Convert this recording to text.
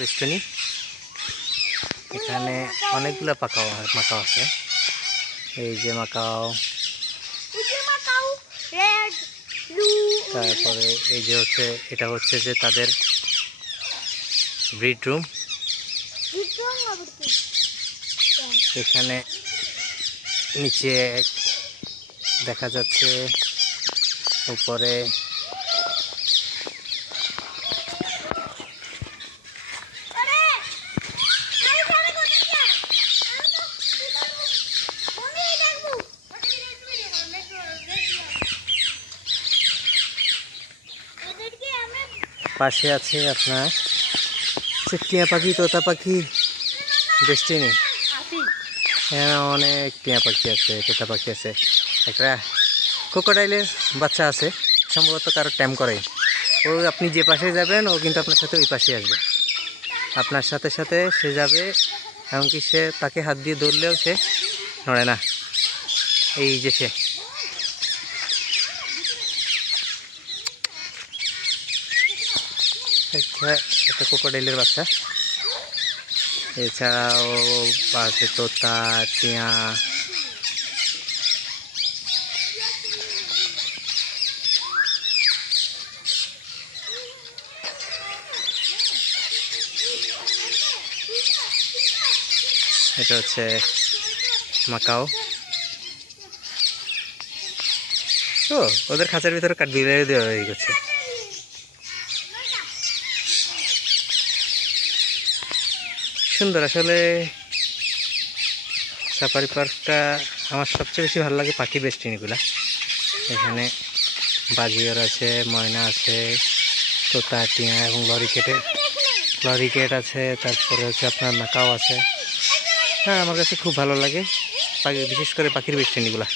বেষ্টনী এখানে অনেকগুলো মাকাও আছে। এই যে মাকাও, তারপরে এই যে হচ্ছে এটা হচ্ছে যে তাদের ব্রিড রুম। এখানে নিচে দেখা যাচ্ছে, উপরে পাশে আছে আপনার টিয়া পাখি, তোতা পাখি, বেষ্টনী। এখানে অনেক টিয়া পাখি আছে, তোতা পাখি আছে, একটা ক্রোকোডাইলের বাচ্চা আছে, সম্ভবত কারো ট্যাম করে। ও আপনি যে পাশে যাবেন ও কিন্তু আপনার সাথে ওই পাশে আসবে, আপনার সাথে সাথে সে যাবে, এমনকি সে তাকে হাত দিয়ে ধরলেও সে নড়ে না। এই যে সে একটা ক্রোকোডাইলের বাচ্চা। এছাড়াও পাশে তোতা, টিয়া, এটা হচ্ছে মাকাও। ও ওদের খাঁচার ভিতরে কাঠবিড়ালি দেওয়া হয়ে গেছে। সুন্দর আসলে সাফারি পার্কটা। আমার সবচেয়ে বেশি ভালো লাগে পাখি বেষ্টনীগুলা। এখানে বাজিগর আছে, ময়না আছে, তোতা, টিয়া এবং লরিকেট আছে, তারপরে হচ্ছে আপনার মাকাও আছে। হ্যাঁ, আমার কাছে খুব ভালো লাগে পাখি, বিশেষ করে পাখির বেষ্টনীগুলা।